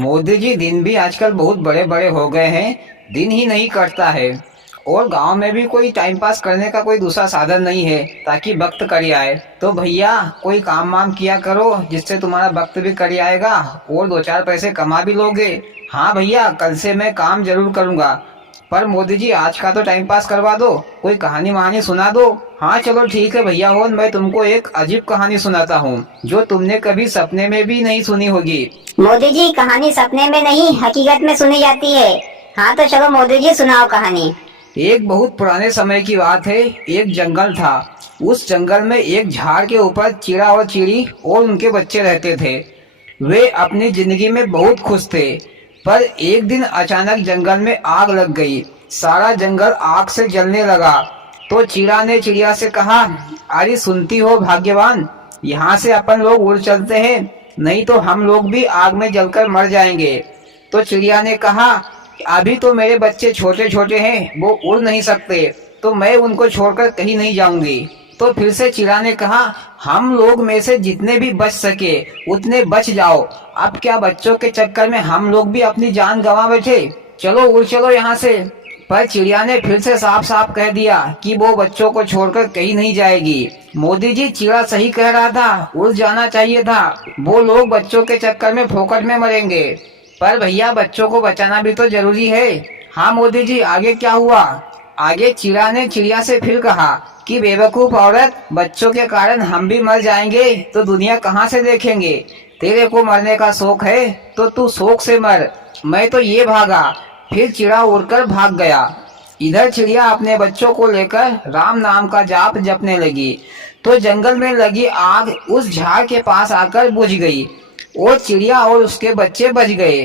मोदी जी, दिन भी आजकल बहुत बड़े बड़े हो गए हैं। दिन ही नहीं कटता है। और गांव में भी कोई टाइम पास करने का कोई दूसरा साधन नहीं है ताकि वक्त कट आए। तो भैया, कोई काम वाम किया करो जिससे तुम्हारा वक्त भी कट आएगा और दो चार पैसे कमा भी लोगे। हाँ भैया, कल से मैं काम जरूर करूँगा। पर मोदी जी, आज का तो टाइम पास करवा दो, कोई कहानी वहानी सुना दो। हाँ चलो ठीक है भैया हो, मैं तुमको एक अजीब कहानी सुनाता हूँ जो तुमने कभी सपने में भी नहीं सुनी होगी। मोदी जी, कहानी सपने में नहीं हकीकत में सुनी जाती है। हाँ तो चलो मोदी जी, सुनाओ कहानी। एक बहुत पुराने समय की बात है। एक जंगल था। उस जंगल में एक झाड़ के ऊपर चिड़ा और चिड़ी और उनके बच्चे रहते थे। वे अपनी जिंदगी में बहुत खुश थे। पर एक दिन अचानक जंगल में आग लग गई। सारा जंगल आग से जलने लगा। तो चिड़ा ने चिड़िया से कहा, अरे सुनती हो भाग्यवान, यहाँ से अपन लोग उड़ चलते हैं, नहीं तो हम लोग भी आग में जलकर मर जाएंगे। तो चिड़िया ने कहा, अभी तो मेरे बच्चे छोटे छोटे हैं, वो उड़ नहीं सकते, तो मैं उनको छोड़कर कहीं नहीं जाऊंगी। तो फिर से चिड़ा ने कहा, हम लोग में से जितने भी बच सके उतने बच जाओ। अब क्या बच्चों के चक्कर में हम लोग भी अपनी जान गंवा बैठे, चलो उड़ चलो यहाँ से। पर चिड़िया ने फिर से साफ साफ कह दिया कि वो बच्चों को छोड़कर कहीं नहीं जाएगी। मोदी जी, चिड़ा सही कह रहा था, उड़ जाना चाहिए था। वो लोग बच्चों के चक्कर में फोकट में मरेंगे। पर भैया, बच्चों को बचाना भी तो जरूरी है। हाँ मोदी जी, आगे क्या हुआ? आगे चिड़ा ने चिड़िया से फिर कहा कि बेवकूफ औरत, बच्चों के कारण हम भी मर जाएंगे तो दुनिया कहाँ से देखेंगे। तेरे को मरने का शौक है तो तू शौक से मर, मैं तो ये भागा। फिर चिड़ा उड़कर भाग गया। इधर चिड़िया अपने बच्चों को लेकर राम नाम का जाप जपने लगी। तो जंगल में लगी आग उस झाड़ के पास आकर बुझ गई और चिड़िया और उसके बच्चे बच गए।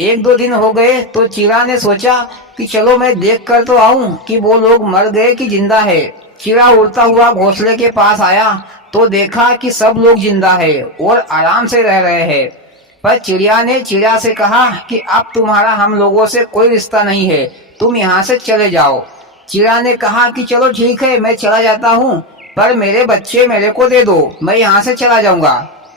एक दो दिन हो गए तो चिड़ा ने सोचा कि चलो मैं देख कर तो आऊं कि वो लोग मर गए कि जिंदा है। चिड़ा उड़ता हुआ घोंसले के पास आया तो देखा कि सब लोग जिंदा है और आराम से रह रहे हैं। पर चिड़िया ने चिड़ा से कहा कि अब तुम्हारा हम लोगों से कोई रिश्ता नहीं है, तुम यहाँ से चले जाओ। चिड़ा ने कहा कि चलो ठीक है, मैं चला जाता हूँ, पर मेरे बच्चे मेरे को दे दो, मैं यहाँ से चला जाऊंगा।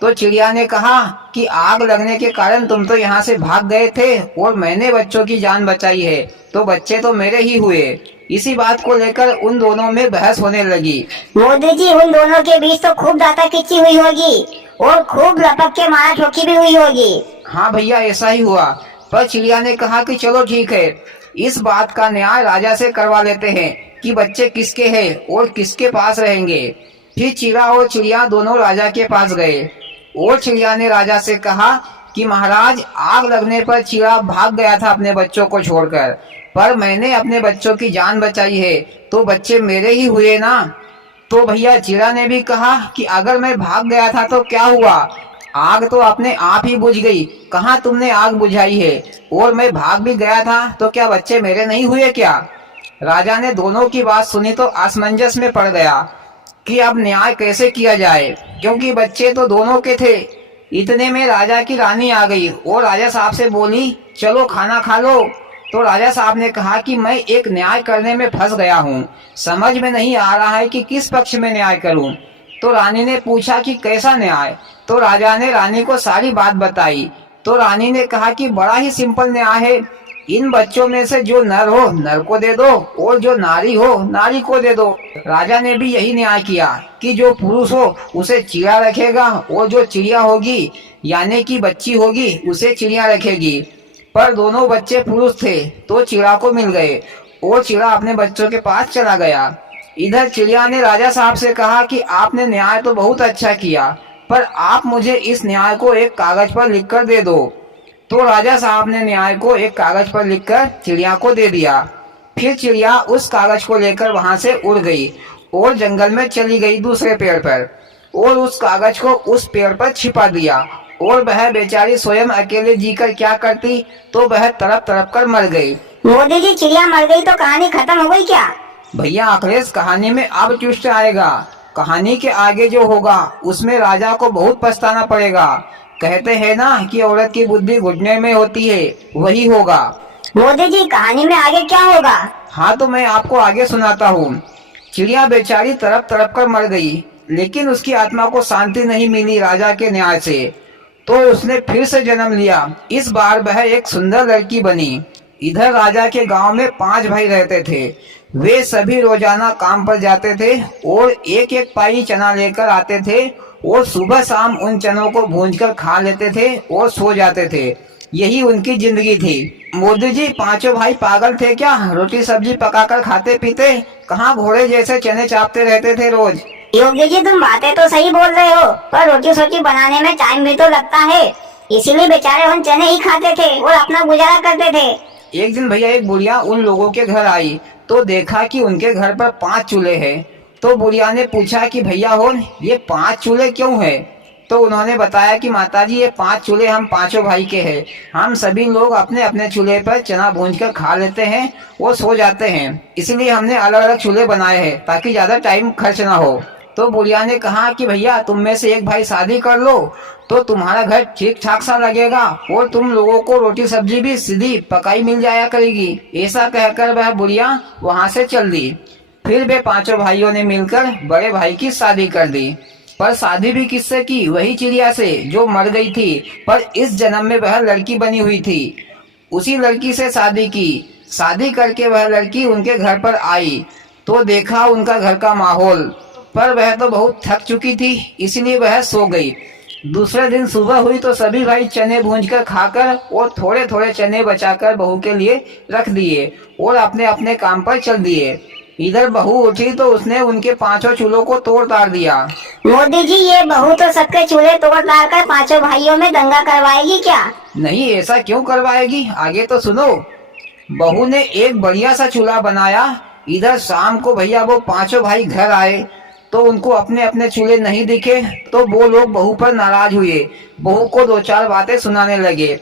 तो चिड़िया ने कहा कि आग लगने के कारण तुम तो यहाँ से भाग गए थे और मैंने बच्चों की जान बचाई है, तो बच्चे तो मेरे ही हुए। इसी बात को लेकर उन दोनों में बहस होने लगी। मोदी जी, उन दोनों के बीच तो खूब दाता खींची हुई होगी और खूब लपक के मारा ठोकी भी हुई होगी। हाँ भैया, ऐसा ही हुआ। पर चिड़िया ने कहा कि चलो ठीक है, इस बात का न्याय राजा से करवा लेते हैं कि बच्चे किसके हैं और किसके पास रहेंगे। फिर चिड़ा और चिड़िया दोनों राजा के पास गए और चिड़िया ने राजा से कहा कि महाराज, आग लगने पर चिड़ा भाग गया था अपने बच्चों को छोड़कर, पर मैंने अपने बच्चों की जान बचाई है, तो बच्चे मेरे ही हुए ना। तो भैया, चिड़ा ने भी कहा कि अगर मैं भाग गया था तो क्या हुआ, आग तो अपने आप ही बुझ गई, कहाँ तुमने आग बुझाई है, और मैं भाग भी गया था तो क्या बच्चे मेरे नहीं हुए क्या। राजा ने दोनों की बात सुनी तो असमंजस में पड़ गया कि अब न्याय कैसे किया जाए, क्योंकि बच्चे तो दोनों के थे। इतने में राजा की रानी आ गई और राजा साहब से बोली, चलो खाना खा लो। तो राजा साहब ने कहा कि मैं एक न्याय करने में फंस गया हूँ, समझ में नहीं आ रहा है कि किस पक्ष में न्याय करूँ। तो रानी ने पूछा कि कैसा न्याय। तो राजा ने रानी को सारी बात बताई। तो रानी ने कहा कि बड़ा ही सिंपल न्याय है, इन बच्चों में से जो नर हो नर को दे दो और जो नारी हो नारी को दे दो। राजा ने भी यही न्याय किया कि जो पुरुष हो उसे चिड़िया रखेगा और जो चिड़िया होगी यानी कि बच्ची होगी उसे चिड़िया रखेगी। पर दोनों बच्चे पुरुष थे तो चिड़ा को मिल गए और चिड़ा अपने बच्चों के पास चला गया। इधर चिड़िया ने राजा साहब से कहा कि आपने न्याय तो बहुत अच्छा किया, पर आप मुझे इस न्याय को एक कागज पर लिखकर दे दो। तो राजा साहब ने न्याय को एक कागज पर लिखकर चिड़िया को दे दिया। फिर चिड़िया उस कागज को लेकर वहां से उड़ गई और जंगल में चली गई दूसरे पेड़ पर और उस कागज को उस पेड़ पर छिपा दिया। और वह बेचारी स्वयं अकेले जीकर क्या करती, तो वह तड़प तड़प कर मर गई। मोदी जी, चिड़िया मर गई तो कहानी खत्म हो गई क्या? भैया अखिलेश, कहानी में अब ट्विस्ट आएगा। कहानी के आगे जो होगा उसमें राजा को बहुत पछताना पड़ेगा। कहते हैं ना कि औरत की बुद्धि घुटने में होती है, वही होगा। मोदी जी, कहानी में आगे क्या होगा? हाँ तो मैं आपको आगे सुनाता हूँ। चिड़िया बेचारी तड़प तड़प कर मर गई, लेकिन उसकी आत्मा को शांति नहीं मिली राजा के न्याय से। तो उसने फिर से जन्म लिया। इस बार वह एक सुंदर लड़की बनी। इधर राजा के गांव में 5 भाई रहते थे। वे सभी रोजाना काम पर जाते थे और एक एक पाई चना लेकर आते थे और सुबह शाम उन चनों को भूनकर खा लेते थे और सो जाते थे। यही उनकी जिंदगी थी। मोदी जी, 5 भाई पागल थे क्या? रोटी सब्जी पकाकर खाते पीते, कहाँ घोड़े जैसे चने चापते रहते थे रोज। योगी जी, तुम बातें तो सही बोल रहे हो, पर रोटी सोटी बनाने में टाइम भी तो लगता है। इसीलिए बेचारे उन चने ही खाते थे और अपना गुजारा करते थे। एक दिन भैया एक बुढ़िया उन लोगों के घर आई तो देखा कि उनके घर पर 5 चूल्हे हैं। तो बुढ़िया ने पूछा कि भैया हो, ये 5 चूल्हे क्यों है? तो उन्होंने बताया कि माताजी, ये 5 चूल्हे हम 5 भाई के हैं। हम सभी लोग अपने अपने चूल्हे पर चना भूनकर खा लेते हैं और सो जाते हैं। इसलिए हमने अलग अलग चूल्हे बनाए हैं ताकि ज्यादा टाइम खर्च ना हो। तो बुढ़िया ने कहा कि भैया, तुम में से एक भाई शादी कर लो तो तुम्हारा घर ठीक ठाक सा लगेगा और तुम लोगों को रोटी सब्जी भी सीधी पकाई मिल जाया करेगी। ऐसा कहकर वह बुढ़िया वहां से चल दी। फिर वे 5 भाइयों ने मिलकर बड़े भाई की शादी कर दी। पर शादी भी किससे की? वही चिड़िया से जो मर गई थी, पर इस जन्म में वह लड़की बनी हुई थी। उसी लड़की से शादी की। शादी करके वह लड़की उनके घर पर आई तो देखा उनका घर का माहौल, पर वह तो बहुत थक चुकी थी, इसलिए वह सो गई। दूसरे दिन सुबह हुई तो सभी भाई चने भूनकर खाकर और थोड़े थोड़े चने बचाकर बहू के लिए रख दिए और अपने अपने काम पर चल दिए। इधर बहू उठी तो उसने उनके 5 चूल्हों को तोड़ ताड़ दिया। मोदी जी, ये बहू तो सबके चूल्हे तोड़ ताड़ कर 5 भाइयों में दंगा करवाएगी क्या? नहीं, ऐसा क्यों करवाएगी, आगे तो सुनो। बहू ने एक बढ़िया सा चूल्हा बनाया। इधर शाम को भैया वो 5 भाई घर आए तो उनको अपने अपने चूल्हे नहीं दिखे तो वो लोग बहू पर नाराज हुए। बहू को 2-4 बातें सुनाने लगे।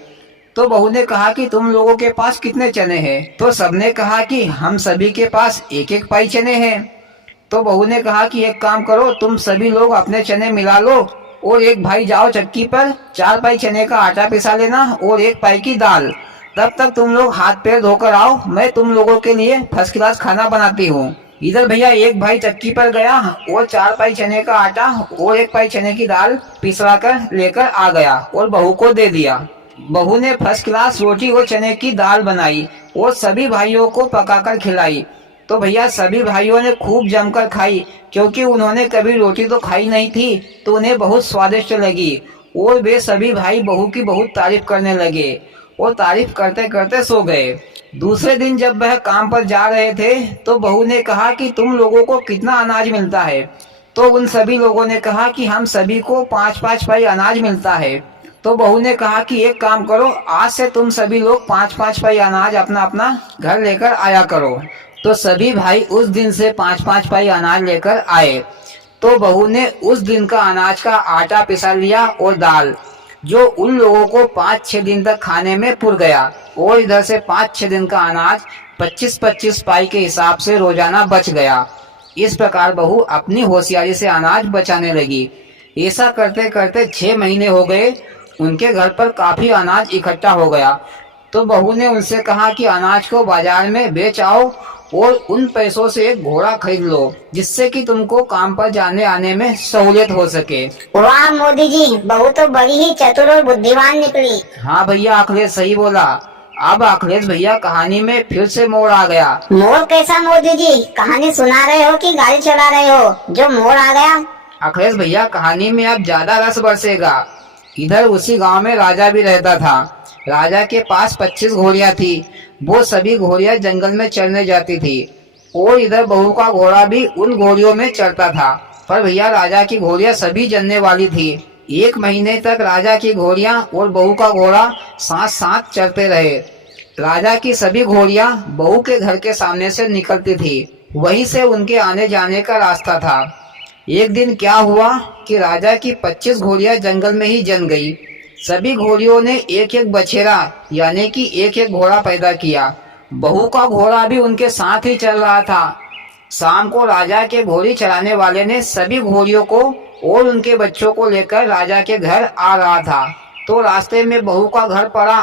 तो बहू ने कहा कि तुम लोगों के पास कितने चने हैं? तो सबने कहा कि हम सभी के पास एक एक पाई चने हैं। तो बहू ने कहा कि एक काम करो, तुम सभी लोग अपने चने मिला लो और एक भाई जाओ चक्की पर 4 पाई चने का आटा पिसा लेना और 1 पाई की दाल। तब तक तुम लोग हाथ पैर धोकर आओ, मैं तुम लोगों के लिए फर्स्ट क्लास खाना बनाती हूँ। इधर भैया एक भाई चक्की पर गया और 4 पाई चने का आटा और 1 पाई चने की दाल पिसवा कर लेकर आ गया और बहू को दे दिया। बहू ने फर्स्ट क्लास रोटी और चने की दाल बनाई और सभी भाइयों को पकाकर खिलाई। तो भैया सभी भाइयों ने खूब जमकर खाई, क्योंकि उन्होंने कभी रोटी तो खाई नहीं थी तो उन्हें बहुत स्वादिष्ट लगी और वे सभी भाई बहू की बहुत तारीफ करने लगे और तारीफ करते करते सो गए। दूसरे दिन जब वह काम पर जा रहे थे तो बहू ने कहा कि तुम लोगों को कितना अनाज मिलता है? तो उन सभी लोगों ने कहा कि हम सभी को 5-5 पाई अनाज मिलता है। तो बहू ने कहा कि एक काम करो, आज से तुम सभी लोग 5-5 पाई अनाज अपना अपना घर लेकर आया करो। तो सभी भाई उस दिन से 5-5 पाई अनाज लेकर आए। तो बहू ने उस दिन का अनाज का आटा पिसा लिया और दाल, जो उन लोगों को 5-6 दिन तक खाने में पुर गया। और इधर से 5-6 दिन का अनाज 25-25 पाई के हिसाब से रोजाना बच गया। इस प्रकार बहू अपनी होशियारी से अनाज बचाने लगी। ऐसा करते करते 6 महीने हो गए। उनके घर पर काफी अनाज इकट्ठा हो गया। तो बहू ने उनसे कहा कि अनाज को बाजार में बेच आओ और उन पैसों से एक घोड़ा खरीद लो, जिससे कि तुमको काम पर जाने आने में सहूलियत हो सके। वाह मोदी जी, बहू तो बड़ी ही चतुर और बुद्धिमान निकली। हाँ भैया, अखिलेश सही बोला। अब अखिलेश भैया कहानी में फिर से मोड़ आ गया। मोड़ कैसा मोदी जी? कहानी सुना रहे हो कि गाड़ी चला रहे हो जो मोड़ आ गया? अखिलेश भैया, कहानी में अब ज्यादा रस बरसेगा। इधर उसी गांव में राजा भी रहता था। राजा के पास 25 घोड़ियां थी। वो सभी घोड़ियां जंगल में चरने जाती थी और इधर बहू का घोड़ा भी उन घोड़ियों में चढ़ता था। पर भैया राजा की घोड़ियां सभी जनने वाली थी। 1 महीने तक राजा की घोड़ियां और बहू का घोड़ा साथ साथ चलते रहे। राजा की सभी घोड़ियां बहू के घर के सामने से निकलती थी। वहीं से उनके आने जाने का रास्ता था। एक दिन क्या हुआ कि राजा की 25 घोड़ियां जंगल में ही जन गई। सभी घोड़ियों ने एक एक बछेरा यानी कि एक एक घोड़ा पैदा किया। बहू का घोड़ा भी उनके साथ ही चल रहा था। शाम को राजा के घोड़ी चलाने वाले ने सभी घोड़ियों को और उनके बच्चों को लेकर राजा के घर आ रहा था। तो रास्ते में बहू का घर पड़ा।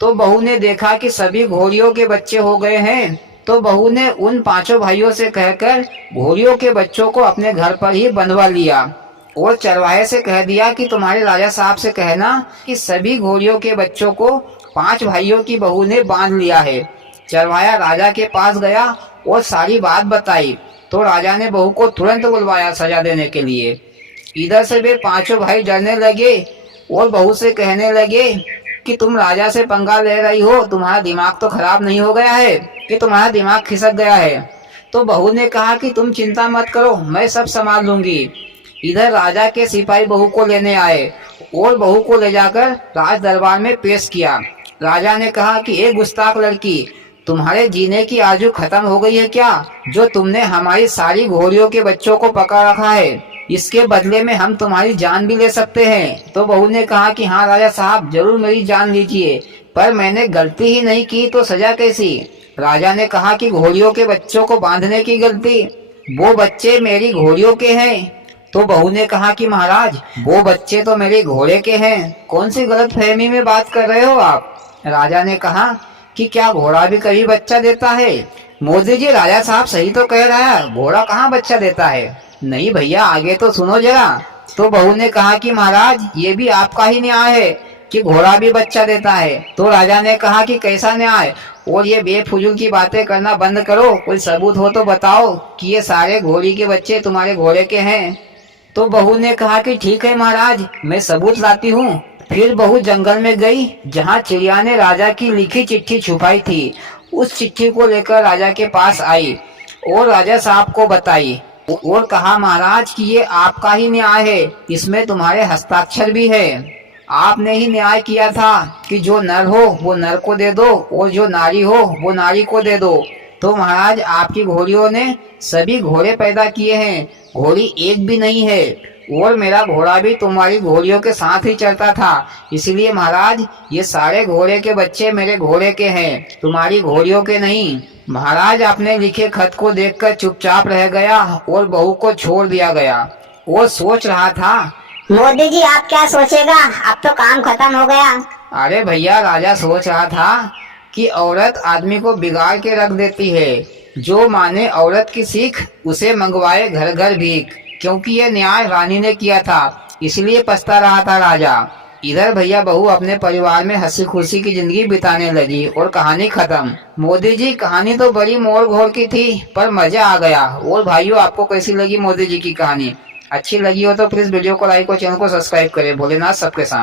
तो बहू ने देखा कि सभी घोड़ियों के बच्चे हो गए हैं। तो बहू ने उन 5 भाइयों से कहकर घोड़ियों के बच्चों को अपने घर पर ही बंधवा लिया। और चरवाहे से कह दिया कि तुम्हारे राजा साहब से कहना कि सभी घोड़ियों के बच्चों को 5 भाइयों की बहू ने बांध लिया है। चरवाहा राजा के पास गया और सारी बात बताई तो राजा ने बहू को तुरंत बुलवाया सजा देने के लिए। इधर से वे 5 भाई डरने लगे और बहू से कहने लगे कि तुम राजा से पंगा ले रही हो, तुम्हारा दिमाग तो खराब नहीं हो गया है कि तुम्हारा दिमाग खिसक गया है। तो बहू ने कहा कि तुम चिंता मत करो, मैं सब संभाल लूंगी। इधर राजा के सिपाही बहू को लेने आए और बहू को ले जाकर राज दरबार में पेश किया। राजा ने कहा कि एक गुस्ताख लड़की, तुम्हारे जीने की आरज़ू खत्म हो गई है क्या, जो तुमने हमारी सारी घोड़ियों के बच्चों को पकड़ रखा है? इसके बदले में हम तुम्हारी जान भी ले सकते हैं। तो बहू ने कहा कि हाँ राजा साहब, जरूर मेरी जान लीजिए, पर मैंने गलती ही नहीं की तो सजा कैसी? राजा ने कहा कि घोड़ियों के बच्चों को बांधने की गलती, वो बच्चे मेरी घोड़ियों के हैं। तो बहू ने कहा कि महाराज, वो बच्चे तो मेरे घोड़े के हैं, कौन सी गलत फहमी में बात कर रहे हो आप? राजा ने कहा कि क्या घोड़ा भी कभी बच्चा देता है? मोदी जी, राजा साहब सही तो कह रहा है, घोड़ा कहाँ बच्चा देता है? नहीं भैया, आगे तो सुनो जरा। तो बहू ने कहा कि महाराज, ये भी आपका ही न्याय है कि घोड़ा भी बच्चा देता है। तो राजा ने कहा कि कैसा न्याय, और ये बेफुजूल की बातें करना बंद करो, कोई सबूत हो तो बताओ कि ये सारे घोड़ी के बच्चे तुम्हारे घोड़े के हैं। तो बहू ने कहा कि ठीक है महाराज, मैं सबूत लाती हूँ। फिर बहू जंगल में गई जहाँ चिड़िया ने राजा की लिखी चिट्ठी छुपाई थी। उस चिट्ठी को लेकर राजा के पास आई और राजा साहब को बताई और कहा महाराज कि ये आपका ही न्याय है, इसमें तुम्हारे हस्ताक्षर भी है। आपने ही न्याय किया था कि जो नर हो वो नर को दे दो और जो नारी हो वो नारी को दे दो। तो महाराज, आपकी घोड़ियों ने सभी घोड़े पैदा किए हैं, घोड़ी एक भी नहीं है, और मेरा घोड़ा भी तुम्हारी घोड़ियों के साथ ही चलता था। इसलिए महाराज, ये सारे घोड़े के बच्चे मेरे घोड़े के हैं, तुम्हारी घोड़ियों के नहीं। महाराज अपने लिखे खत को देखकर चुपचाप रह गया और बहू को छोड़ दिया गया। वो सोच रहा था, मोदी जी आप क्या सोचेगा, अब तो काम खत्म हो गया। अरे भैया, राजा सोच रहा था कि औरत आदमी को बिगाड़ के रख देती है। जो माने औरत की सीख, उसे मंगवाए घर घर भीख। क्योंकि ये न्याय रानी ने किया था, इसलिए पछता रहा था राजा। इधर भैया बहू अपने परिवार में हंसी खुशी की जिंदगी बिताने लगी और कहानी खत्म। मोदी जी, कहानी तो बड़ी मोड़ घोड़ की थी, पर मजा आ गया। और भाइयों, आपको कैसी लगी मोदी जी की कहानी? अच्छी लगी हो तो प्लीज वीडियो को लाइक और चैनल को सब्सक्राइब करें। भोलेनाथ सबके साथ।